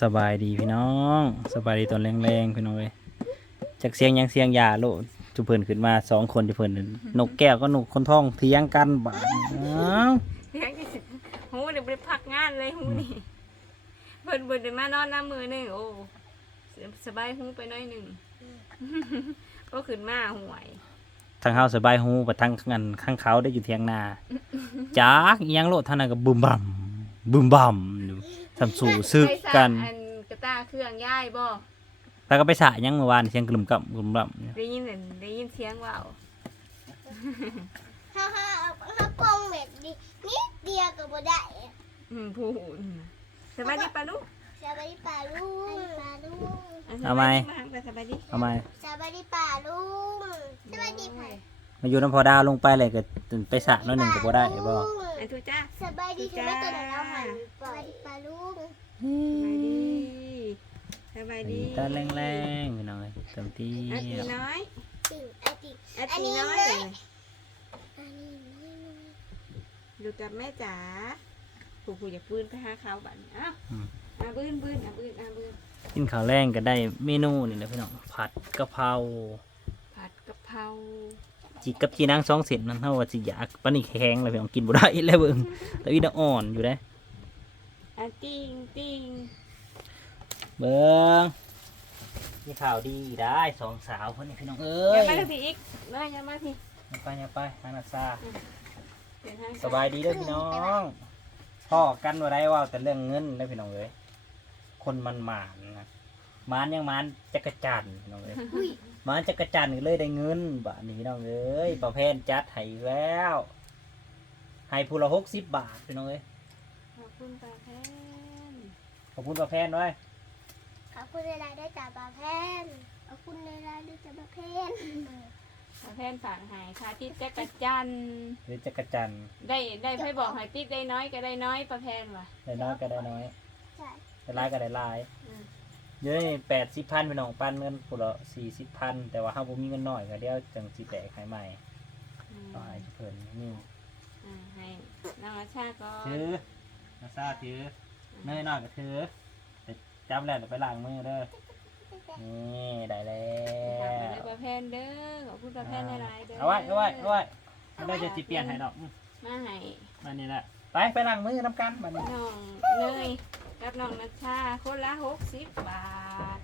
สบายดีพี่น้อง สบายดีตอนแรงๆพี่น้องเลยจากเสียงหยังเสียงยาโลดจุเพิ่นขึ้นมาสองคนจุเพิ่นนั่นนกแก้วก็นกคนท้องเถียงกันบาดอ้าวเลี้ยงที่สุดหูเดี๋ยวไปพักงานเลยหูนี่เบิ่นเบิ่นเดี๋ยวมานอนน้ำมือหนึ่งโอ้สบายหูไปหน้อยหนึ่งก็ขึ้นมาห่วยทางเฮาสบายหูไปทางงันข้างเขาได้อยู่เถียงนาจากอิหยังโลดเท่านั้นก็บึมบั่มบึมบั่ม อยู่ทำสู่ซึกกันไปสระอันกระตาเครื่องย่ายบ่แล้วก็ไปสระหยังเมื่อวานเสียงกลุ่มกับกลุ่มบั่มได้ยินเห็นได้ยินเสียงว่าวฮ่าฮ่าฮ่าปองแบบนี้นิดเดียวก็บ่ได้อืมผู้สบายดีปะลูกสบายดีป่าลุงป่าลุงะสบายดีมาหังไปสบายดี ทำไม สบายดีป่าลุงสบายดีป่า มาอยู่น้ำพอดาวลงไปเลยก็ไปสระน้อยหนึ่งก็บ่ได้บ่ไอ้ทุจ้า สบายดีถึงแม่ตัวไหนเราหันสบายดีป่าลุงสบายดีสบายดีตาแรงๆพี่น้องเอ้ยเต็มที่อาตีน้อยติ่งไอติ่งอาตีน้อยเลยอันนี้นี่อยู่กับแม่จ๋าผู้ผู้อยากปืนไปหาเขาบัดนี้อ้าวอาปืนปืนอาปืนอาปืนกินข้าวแรงก็ได้เมนูนี่แหละพี่น้องผัดกะเพราผัดกะเพรา จิกกับจีนางสองเส้นนั่นเท่าว่าสิอยากปานนี่แข็งเลยพี่น้องกินบ่ได้แล้วเบิ่งแต่อีน่ะอ่อนอยู่เด้อาติงติงเบิ่งมีข่าวดีได้สองสาวเพิ่นนี่พี่น้องเอ้อย่ายมาทางพี่อีกมาอย่ามาพี่อย่าไปอย่าไปฮานาซาเดี๋ยวทางสบายดีเด้อพี่น้องพ่อกันว่าได้เว่าแต่เรื่องเงินนะพี่น้องเอ้ยคนมันหมานนะหมานยังหมานจักรจันทร์พี่น้องเอ้ยห มานจักรจันทร์ก็เลยได้เงินบาทนี้พี่น้องเอ้ยประเภทจัดให้แล้วให้ผู้ละหกสิบบาทพี่น้องเอ้ยขอบคุณปลาแพนขอบคุณประเภทด้วยขอบคุณเวลาได้จากปลาแพนขอบคุณเวลาได้จากปลาแพนปลาแพนฝากหายค่ะติดจักรจันทร์หรือจักรจันทร์ได้ได้ไพ่บอกใหายติดได้น้อยก็ได้น้อยปลาแพนว่ะได้น้อยก็ได้น้อยใช่ได้หลายก็ได้หลาย อืม เดี๋ยวนี้แปดสิบพันพี่น้องปันเงินผู้ละสี่สิบพันแต่ว่าเฮาบ่มีเงินน้อยก็เดี๋ยวจังสิแตกให้ใหม่อืมต่อให้เพิ่นนี่อ่าให้น้องอาชาก็ถือนาซาถือเนยน้อยก็ถือแต่จำแล้วเดี๋ยวไปล้างมือเด้อนี่ได้แล้ฝากไปได้วปลาแพนเด้อขอบคุณปลาแพนหลายๆเด้อเอาไว้เอาไว้เอาไว้เดี๋ยวจะสิเปลี่ยนให้ดอกอืมมาให้มานี่แหละ ไปไปล้างมือน้ำกันบัดนี้น้องเนย กับน้องนัชชาคนละหกสิบบาท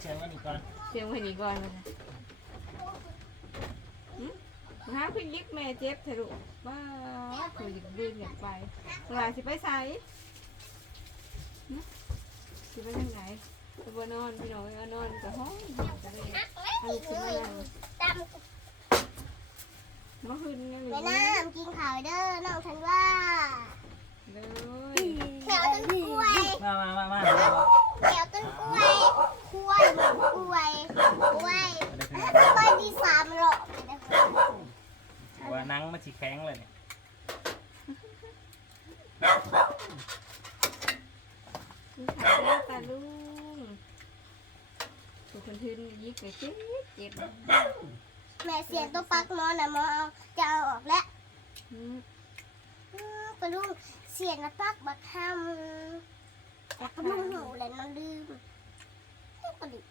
เชิญวันนี้ก่อนเสียงไว้นี่ก่อนเลยหึหาพี่ยิกแม่เจ็บเถอะลูกบ้าคุยอยากบินอยากไปเวลาสิไปใส่หึสิไปทางไหนไปบนนอนพี่น้องเอานอนกับห้องจะเลยให้ลูกขึ้นมานั่งตามเมื่อคืนนี่แม่น้ำกินข้าวเด้อน้องฉันว่าเลย แถวต้นกล้วย มามามามา แถวต้นกล้วยกล้วยหมกกล้วยกล้วยกล้วยที่สามหรอก ว่า นังมันสิแข็งเลยเนี่ยกินข้าวแล้วตาลุงถูกคนทืนยิกไปเจ็บเจ็บแม่เสียตัวปักหมอนะหมอเอาจะเอาออกแล้วหึอืมปะลุงเสียนะปักบักทำแต่ก็มึงหูเลยน้องลืมนี่ปะลุง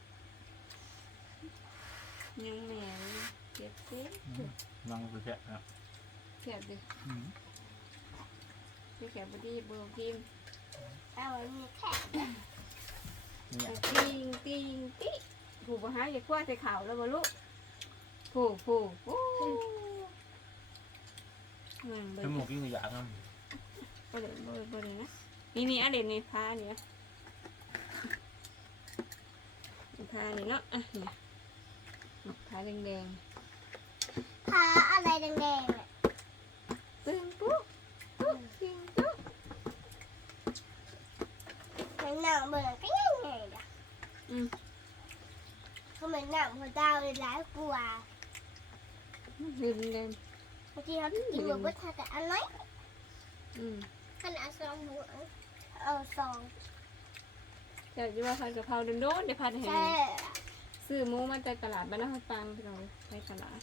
ยังแม่เจ็บเจ็บลองดูเถอะ ครับเจ็บดิเจ็บแขนบดีเบอร์กินเอาอันนี้แค่เนี่ยติงติงติผูกบ่หายอย่าคว้าใส่ขาวแล้วบ่ลูกผูกผูกโอ้เงินเบิจดมูกยิ่งอยากนะบ่ได้บ่ได้บ่ได้นะนี่นี่อันเด่นนี่พาเนี่ยพานี่เนาะอะนี่พาแดง พาอะไรแดงๆอะ ๆตึงปุ๊บปุ๊บติงปุ๊บ มั นหนังเบิ่งก็ยังไงล่ะอืมเขาเหมือนหนังหัวดาวเลยร้ายกว่าลืมเลยบางทีเขากินแบบว่าทาแต่อันน้อยอืมขนาดซองหัวเอาซองเดี๋ยวจะว่าพันกะเพราโดนๆเดี๋ยวพันให้แช่ซื้อหมูมาจากตลาดบ้านนาปังพี่น้องไปตลาด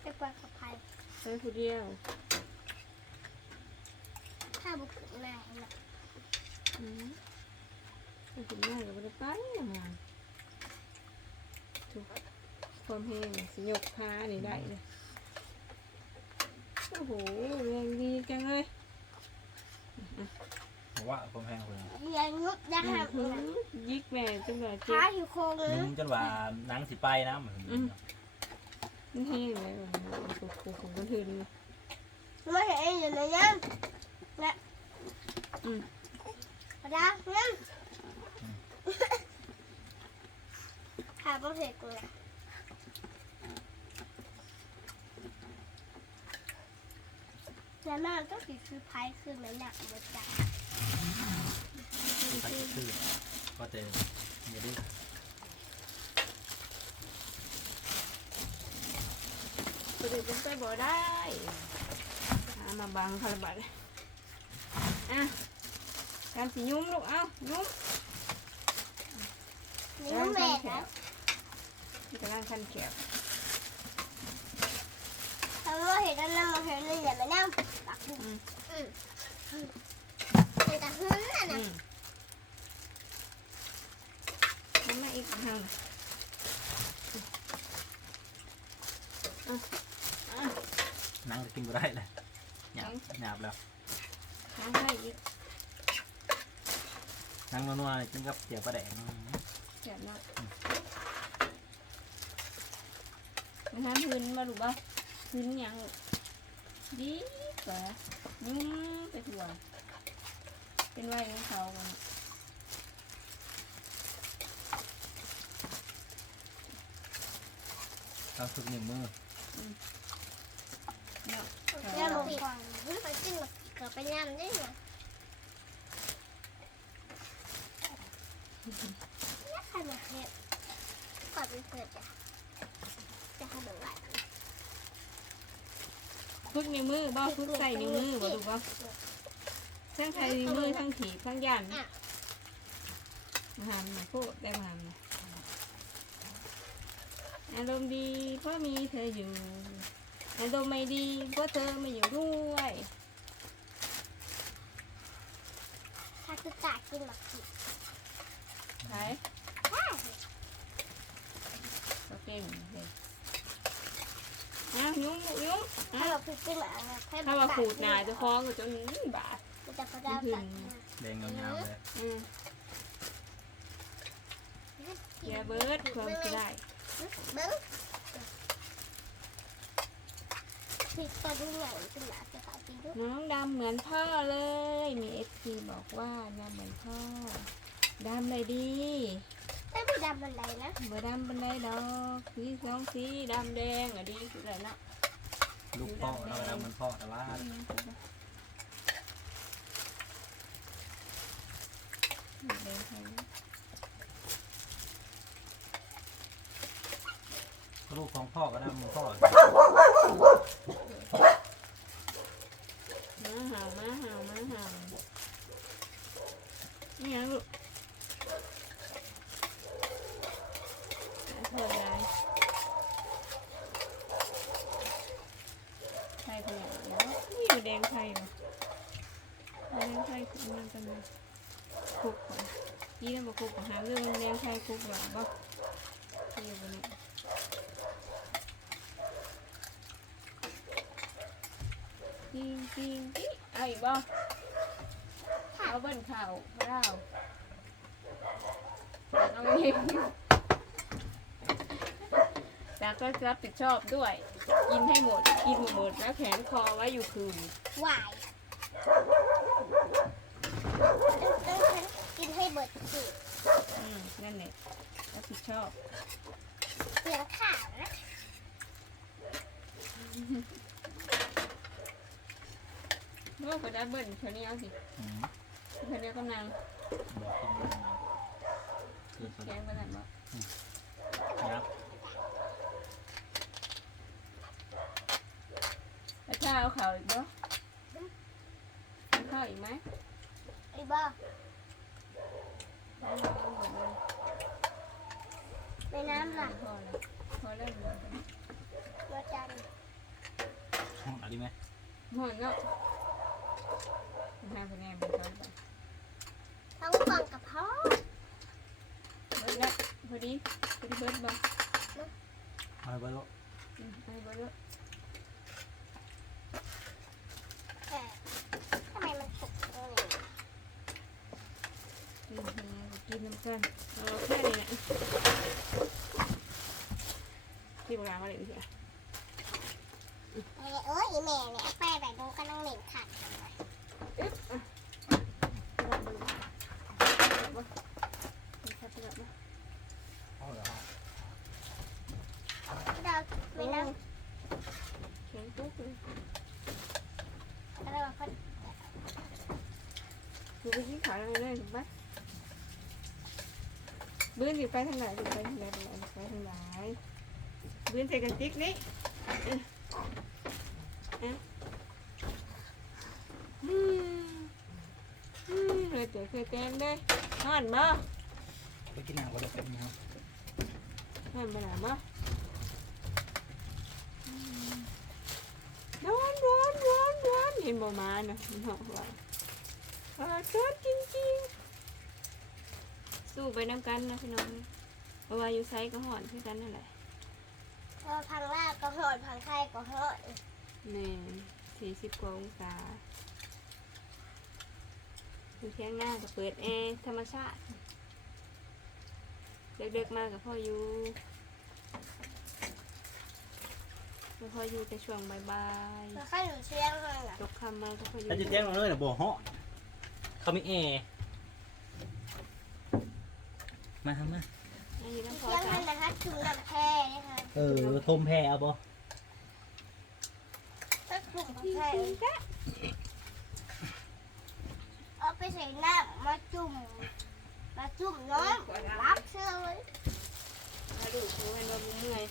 ไปปล่อยกับใครไปผู้เดียวถ้าบุกถึงนายนะอืม ถึงหน้าก็ไม่ได้ไปมาทุกความแห้งสิยกขานี่ได้เลยโอ้โหแรงดีจังเลยผมว่าผมแพงคนเรียนงบได้อื้อห้ามหือยิกแม่จังเลยเจ็ขาบอยู่โคงนุ่มจนว่าหนังสิไปนะเหมือนมันแห้งเลยแบบโอ้โหของคนอื่นเลยไม่เห็นอยู่ในนั้นนะอืมกระดาษนั่น ขาไม่เห็นกูนะแล้วแม่ต้องติดซื้อไพ่ขึ้นไหมหนักบดจังไปชื่อก็จะอย่าดื้อคนอื่นจะไปบ่ได้หามาบังคาราบัดอะการสิยุ่มลูกเอ้ายุ่ม นี่น้องแม่นะที่กำลังคันแขวทำว่าเห็นแล้วนั่งมาเห็นเลยอย่ามานั่งปักบุ้งอืมอืมเป็นตาหื้นน่ะอืนะมทำมาอีกทางอะอะหนังก็กินบ่ได้เลยหยาบหยาบแล้วทำให้อีกหนังนัวๆกินกับเจียวปลาแดง แขวเนาะมาทำพื้นมาดูบ่พื้นยังลูกดีกว่ายุ่มไปถั่วเป็นไว้ของเขาก่อนต้องฝึกหนึ่งมือเนาะแม่บอกก่อนไปกินมาเกิดไปย่ำได้ไงแล้วใครมาเห็ดก่อนเป็นเพื่อนจ้ะจะทำแบบไรฝึกนิ้วมือบ่ฝึกใส่นิ้วมือบ่ดูบ่ทั้งใส่นิ้วมือทั้งถีบทั้งยันมาหามมาพูดได้มาหามนะอารมณ์ดีเพราะมีเธออยู่ อารมณ์ไม่ดีเพราะเธอไม่อยู่ด้วยถ้าคือกากินมากินใช่ได้ก็ เก่งเลยนะยุ่งยุ่งถ้าเราคือกินมาให้ถ้าว่าขูดหนาจะคล้องก็จนบาดมันจะกระด้าษตัดแดงยาวๆเลยอืมอย่าเบิร์ดความจะได้เบิ้งผิดตอนนี้ใหญ่ขึ้นมาจะขาวปีด้วยน้องดำเหมือนพ่อเลย มีเอฟซีบอกว่าดำเหมือนพ่อดำเลยดี บันไดนะบ่ดำเป็นไรดอกสีสองสีดำแดงอะดีสุดเลยเนาะลูกพ่อเราแล้วมันพ่อแต่ว่าแดงใครลูกของพ่อก็ได้มันพ่อมาเห่ามาเห่ามาเห่านี่ยังลูกโทษยายไข่ขนาดนี้นี่อยู่ แดงไข่เหรอแดงไข่ขึ้นมากันเลยคุกก่อนยี่นั่นบอกคุกก่อนหาเรื่องแดงไข่คุกหรอบ่ที่อยู่บนนี้จริงจริงๆอิเอาอีกบ่เอาเบิ้ลเข่าเล่าเอาอีกแต่ก็รับผิดชอบด้วย กินให้หมด กินหมดแล้วแขนคอไว้อยู่คืนวายต้องกินให้เบิดสิอืมนั่นแหละรับผิดชอบเสียงข่าวนะเมื่อคนได้เบิ้ลคนนี้เอาสิอืมคนนี้กำลังบอกกินมันคือสแกดงกันแบบครับ แล้วถ้าเอาข่าวอีกบ่เอาข้าวอีกไหมไอ้บ้าเอาเอาหมดเลยในน้ำหลักพอแล้วพอแล้วหมดแล้วตัวจันเอะไรไหมหมดแล้วห้าคะแนนเป็นเท่าไหร่ทั้งฟังกับพ่อฮอดีพอดีเบิร์ดบ่เอาไปลูกอืมไปเบิร์ดเด้อ เออทำไมมันสุกตรงนี้ กิน แม่ก็กินน้ำกันเอาแค่นี้แหละที่โบราณมาเลยพี่อะแม่เอ้ยแม่เนี่ยเอาไปแบบดูกำลังเหม็นขัดอึ๊บอะลองดูบ่มีครับพี่แบบบ่เอาเหรอเราไม่นั่งแข็งปุ๊บเลยเราคนดูไปที่ขาเลยเลยถูกปะ บื้นสิไปทางไหนสิไปทางไหนไปทางไหนบื้นใส่กันติ๊กนี่เอ๊ะเอ๊ะอืมอืมเลยเต๋อเคยเต้นได้นอนบ่ไปกินน้ำก็ได้เป็นยังนอนบ่หนาบ่อืมนอนนอนนอนนอนเห็นบ่มาเนาะมันหาะว่าเอ่าเกิดจริงๆ สู้ไปน้ำกันนะพี่น้องเพราะว่าอยู่ไซก็หอนคือกันนั่นแหละพอพังลาดก็หอดพังไข่ก็หอดนี่สี่สิบกว่าองศาอยู่เที่ยงหน้าก็เปิดแอร์ธรรมชาติ เด็กๆมากกับพ่ออยู่แล้วพ่ออยู่แต่ช่วงบ่ายแล้วข้าหนูเชียงเลยล่ะๆตกค่ำมาก็พ่ออยู่ ถ้าจะเตี้ยงลงเลยน่ะบ่เหาะเขามีแอร์ มาทำมาอันนี้ต้องพอเชียงจ้ะนั่นนะคะถึงน้ำแพ้นี่ค่ะเออทมแพรเอาบ่ก็กลุ่มแพ้เอาไปใส่น้ำมาจุ่ม มาจุ่มน้ำรับเชื่อเลยมาดูโอ้ยเราเมื่อย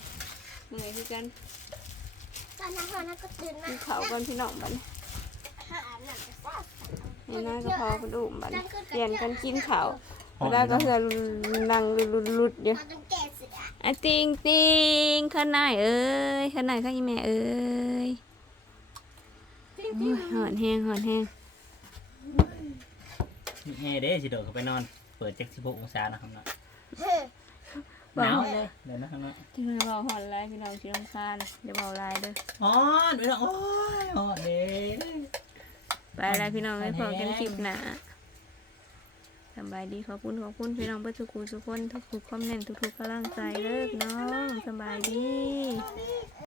เมื่อยคือกันตอนนั้นตอนนั้นก็ตื่นมากินข้าวก่อนพี่น้องบัดนี้หาอาบน้ำจะทราบนี่น่าก็พอคุณอุ้มบัดนี้เปลี่ยนกันกินข้าว แล้วก็เฮือนั่งลุดๆๆอยู่เราต้องแก้เสืออะติงติงข้างในเอ้ยข้างในข้างอีแม่เอ้ยโอ้ยหอนแห้งหอนแห้งมีแอร์เด้สิโดดเข้าไปนอน เปิดจัก16องศานะครับเนาะเฮ้ยหนาวเลยเดี๋ยวนะข้างนอกที่มันเบาหอนลายพี่น้องชิลำคาญเดี๋ยวเบาลายเด้ออ๋อนไปแล้วโอ้ยอ๋อเด้ ไปแล้วพี่น้องไม่พอกันคลิปหนา สบายดีขอบคุณขอบคุณพี่น้องเพื่อทุกคนทุกคนทุกๆคอมเมนต์ทุกๆกำลังใจเลิกน้องสบายดี